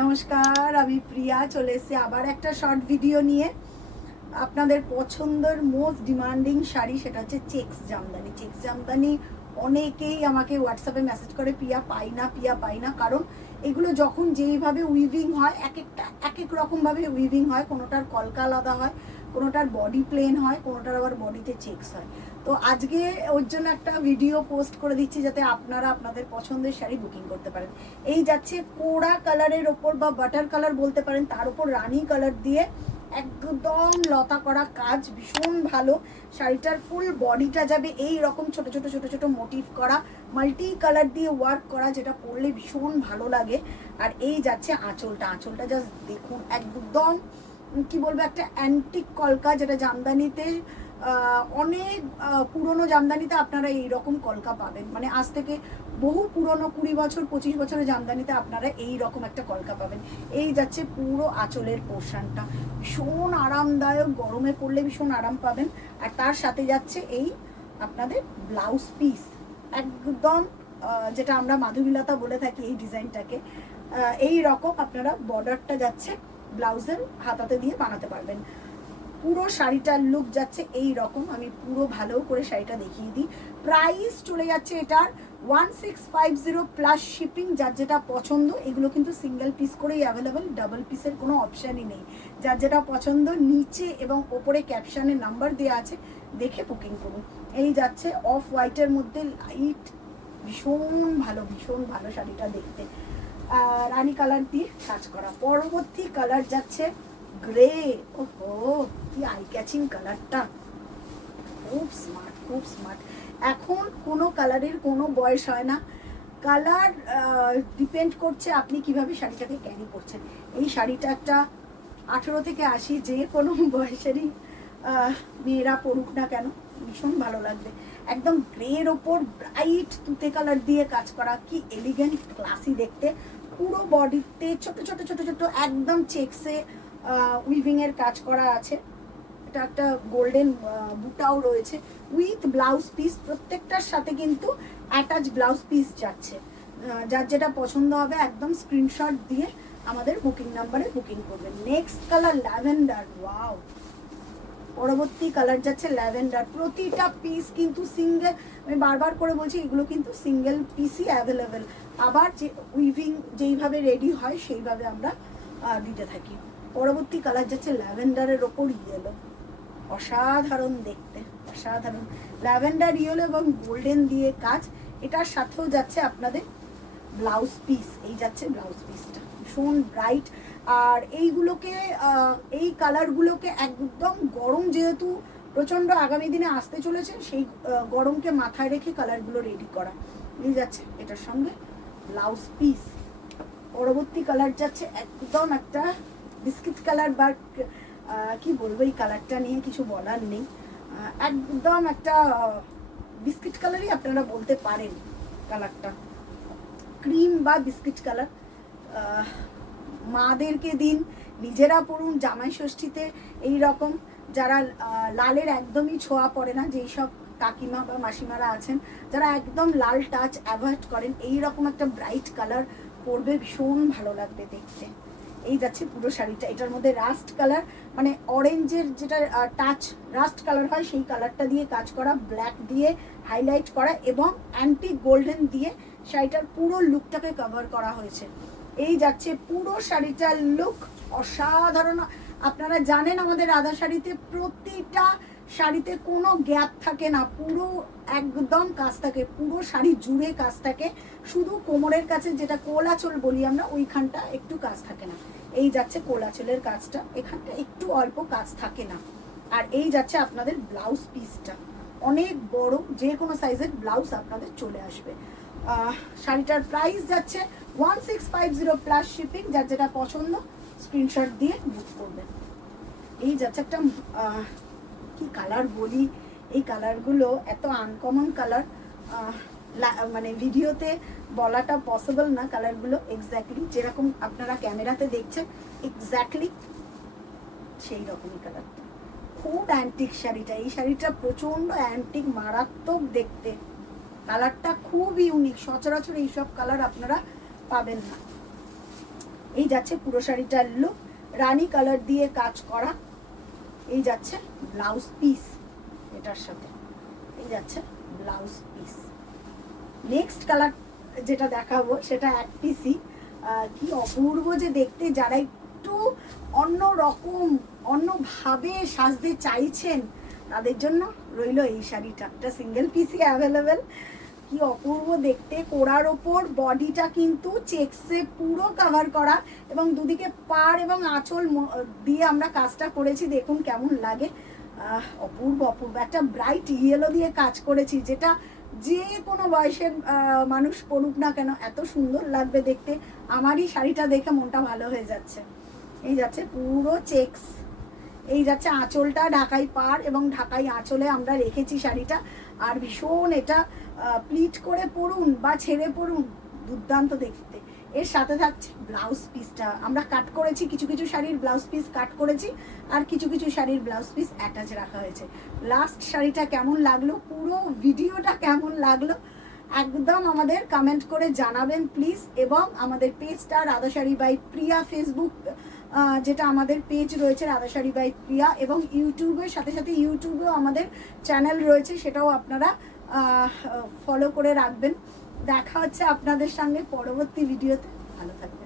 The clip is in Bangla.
নমস্কার, আমি প্রিয়া চলে এসেছি আবার একটা শর্ট ভিডিও নিয়ে। আপনাদের পছন্দের মোস্ট ডিমান্ডিং শাড়ি, সেটা হচ্ছে চেক্স জামদানি। চেক্স জামদানি অনেকেই আমাকে হোয়াটসঅ্যাপে মেসেজ করে, প্রিয়া পাই না, প্রিয়া পাই না। কারণ এগুলো যখন যেইভাবে উইভিং হয়, এক এক রকমভাবে উইভিং হয়। কোনোটার কলকা আলাদা হয়, কোনোটার বডি প্লেন হয়, কোনোটার আবার বডিতে চেক্স হয়। তো আজকে ওর জন্য একটা ভিডিও পোস্ট করে দিচ্ছি যাতে আপনারা আপনাদের পছন্দের শাড়ি বুকিং করতে পারেন। এই যাচ্ছে কোড়া কালারের ওপর বা বাটার কালার বলতে পারেন, তার উপর রানি কালার দিয়ে একদম লতা করা কাজ, ভীষণ ভালো। শাড়িটার ফুল বডিটা যাবে এই রকম ছোট ছোট ছোট ছোট মোটিভ করা, মাল্টি কালার দিয়ে ওয়ার্ক করা, যেটা পরলে ভীষণ ভালো লাগে। আর এই যাচ্ছে আঁচলটা, আঁচলটা জাস্ট দেখুন, একদম কি বলবো, একটা অ্যান্টিক কলকা, যেটা জামদানিতে অনেক পুরনো জামদানিতে আপনারা এই রকম কলকা পাবেন। মানে আজ থেকে বহু পুরনো 20 বছর 25 বছরের জামদানিতে আপনারা এই রকম একটা কলকা পাবেন। এই যাচ্ছে পুরো আঁচলের পোর্শনটা, ভীষণ আরামদায়ক, গরমে পরলে ভীষণ আরাম পাবেন। আর তার সাথে যাচ্ছে এই আপনাদের ব্লাউজ পিস, একদম যেটা আমরা মাধবীলতা বলে থাকি এই ডিজাইনটাকে। এই রকম আপনারা বর্ডারটা যাচ্ছে ব্লাউজের হাতাতে দিয়ে বানাতে পারবেন। পুরো শাড়িটার লুক যাচ্ছে এই রকম। আমি পুরো ভালো করে শাড়িটা দেখিয়ে দিই। প্রাইস চলে যাচ্ছে এটার 1650 প্লাস শিপিং। যার যেটা পছন্দ, এগুলো কিন্তু সিঙ্গেল পিস করেই অ্যাভেলেবেল, ডাবল পিসের কোনো অপশানই নেই। যার যেটা পছন্দ নিচে এবং ওপরে ক্যাপশানে নাম্বার দেওয়া আছে, দেখে বুকিং করুন। এই যাচ্ছে অফ হোয়াইটের মধ্যে লাইট, ভীষণ ভালো, ভীষণ ভালো শাড়িটা দেখতে। রানি কালার দিয়ে কাজ করা। পরবর্তী কালার যাচ্ছে গ্রে। ওহো, কি আই ক্যাচিং কালারটা, খুব স্মার্ট, খুব স্মার্ট। এখন কোনো কালারের কোনো বয়স হয় না। কালার ডিপেন্ড করছে আপনি কিভাবে শাড়িটাকে ক্যারি করছেন। এই শাড়িটা একটা 18 থেকে 80 যে কোনো বয়সেরই মেয়েরা পড়ুক না কেন, ভীষণ ভালো লাগবে। একদম গ্রের ওপর ব্রাইট তুতে কালার দিয়ে কাজ করা, কি এলিগেন্ট, ক্লাসি দেখতে। পুরো বডিতে ছোট ছোট ছোট ছোট একদম চেক্সে উইভিং এর কাজ করা আছে। এটা একটা গোল্ডেন বুটাও রয়েছে উইথ ব্লাউজ পিস। প্রত্যেকটার সাথে কিন্তু অ্যাটাচ ব্লাউজ পিস যাচ্ছে। যার যেটা পছন্দ হবে একদম স্ক্রিনশট দিয়ে আমাদের বুকিং নাম্বারে বুকিং করবেন। Next colour lavender. ওয়াও, পরবর্তী কালার যাচ্ছে ল্যাভেন্ডার। প্রতিটা পিস কিন্তু সিঙ্গেল, আমি বারবার করে বলছি, এগুলো কিন্তু সিঙ্গেল পিসই অ্যাভেলেবেল। আবার যে উইভিং যেইভাবে রেডি হয় সেইভাবে আমরা দিতে থাকি। পরবর্তী কালার যাচ্ছে ল্যাভেন্ডারের ওপর ইয়েলো, অসাধারণ দেখতে, অসাধারণ। ল্যাভেন্ডার, ইয়েলো এবং গোল্ডেন দিয়ে কাজ। এটার সাথেও যাচ্ছে আপনাদের ব্লাউজ পিস। এই যাচ্ছে ব্লাউজ পিসটা, ভীষণ ব্রাইট। আর এইগুলোকে এই কালারগুলোকে একদম গরম, যেহেতু প্রচণ্ড আগামী দিনে আসতে চলেছে, সেই গরমকে মাথায় রেখে কালারগুলো রেডি করা। এই যাচ্ছে এটার সঙ্গে ব্লাউজ পিস। পরবর্তী কালার যাচ্ছে একদম একটা বিস্কিট কালার, বা কি বলবো, এই কালারটা নিয়ে কিছু বলার নেই। একদম একটা বিস্কিট কালারই আপনারা বলতে পারেন কালারটা, ক্রিম বা বিস্কিট কালার। মাদেরকে দিন, নিজেরা পড়ুন, জামাই ষষ্ঠীতে এই রকম, যারা লালের একদমই ছোঁয়া পড়ে না, যেই সব কাকিমা বা মাসিমারা আছেন যারা একদম লাল টাচ অ্যাভয়েড করেন, এই রকম একটা ব্রাইট কালার পরবে, ভীষণ ভালো লাগবে দেখতে। এই যাচ্ছে পুরো শাড়িটা। এটার মধ্যে রাস্ট কালার, মানে অরেঞ্জের যেটা টাচ রাস্ট কালার হয়, সেই কালারটা দিয়ে কাজ করা, ব্ল্যাক দিয়ে হাইলাইট করা এবং অ্যান্টি গোল্ডেন দিয়ে শাড়িটার পুরো লুকটাকে কভার করা হয়েছে। এই যাচ্ছে পুরো শাড়িটার লুক, অসাধারণ। আপনারা জানেন আমাদের রাধা শাড়িতে প্রতিটা শাড়িতে কোনো গ্যাপ থাকে না, পুরো একদম কাজ থাকে, পুরো শাড়ি জুড়ে কাজ থাকে। শুধু কোমরের কাছে, যেটা কোলাচল বলি আমরা, ওইখানটা একটু কাজ থাকে না। এই যাচ্ছে কোলাচলের কাজটা, এখানটা একটু অল্প কাজ থাকে না। আর এই যাচ্ছে আপনাদের ব্লাউজ পিসটা, অনেক বড়, যে কোনো সাইজের ব্লাউজ আপনাদের চলে আসবে। শাড়িটার প্রাইস যাচ্ছে 1650 প্লাস শিপিং। যার যেটা পছন্দ স্ক্রিনশট দিয়ে বুক করবেন। এই যাচ্ছে একটা কি কালার বলি, এই কালারগুলো এত আনকমন কালার, মানে ভিডিওতে বলাটা পসিবল না। কালারগুলো এক্স্যাক্টলি যেরকম আপনারা ক্যামেরাতে দেখছেন, এক্স্যাক্টলি সেই রকমই কালারটা। খুব অ্যান্টিক শাড়িটা, এই শাড়িটা প্রচণ্ড অ্যান্টিক, মারাত্মক দেখতে। কালারটা খুব ইউনিক, সচরাচর এইসব কালার আপনারা পাবেন না। এই যাচ্ছে পুরো শাড়িটার লুক, রানী কালার দিয়ে কাজ করা। এই যাচ্ছে ব্লাউজ পিস এটার সাথে, এই যাচ্ছে ব্লাউজ পিস। নেক্সট কালার যেটা দেখাবো সেটা এক পিসি, কি অপূর্ব যে দেখতে। যারা একটু অন্য রকম অন্যভাবে সাজতে চাইছেন তাদের জন্য রইল এই শাড়িটা। একটা সিঙ্গেল পিসই অ্যাভেলেবেল, কি অপূর্ব দেখতে। কোড়ার ওপর বডিটা কিন্তু চেক্সে পুরো কভার করা এবং দুদিকে পাড় এবং আঁচল দিয়ে আমরা কাজটা করেছি, দেখুন কেমন লাগে। অপূর্ব অপূর্ব একটা ব্রাইট ইয়েলো দিয়ে কাজ করেছি, যেটা যে কোনো বয়সের মানুষ পড়ুক না কেন এত সুন্দর লাগবে দেখতে। আমারই শাড়িটা দেখে মনটা ভালো হয়ে যাচ্ছে। এই যাচ্ছে পুরো চেক্স, এই যাচ্ছে আঁচলটা ঢাকাই পাড় এবং ঢাকাই আঁচলে আমরা রেখেছি শাড়িটা। আর ভীষণ এটা প্লিট করে পরুন বা ছেড়ে পরুন, দুর্দান্ত দেখতে। এর সাথে থাকছে ব্লাউজ পিসটা, আমরা কাট করেছি, কিছু কিছু শাড়ির ব্লাউজ পিস কাট করেছি আর কিছু কিছু শাড়ির ব্লাউজ পিস অ্যাটাচ রাখা হয়েছে। লাস্ট শাড়িটা কেমন লাগলো, পুরো ভিডিওটা কেমন লাগলো একদম আমাদের কমেন্ট করে জানাবেন প্লিজ। এবং আমাদের পেজটা রাধা শাড়ি বাই প্রিয়া, ফেসবুক যেটা আমাদের পেজ রয়েছে রাধা শাড়ি বাই প্রিয়া, এবং ইউটিউবের সাথে সাথে ইউটিউবেও আমাদের চ্যানেল রয়েছে, সেটাও আপনারা ফলো করে রাখবেন। দেখা হচ্ছে আপনাদের সঙ্গে পরবর্তী ভিডিওতে। ভালো থাকবেন।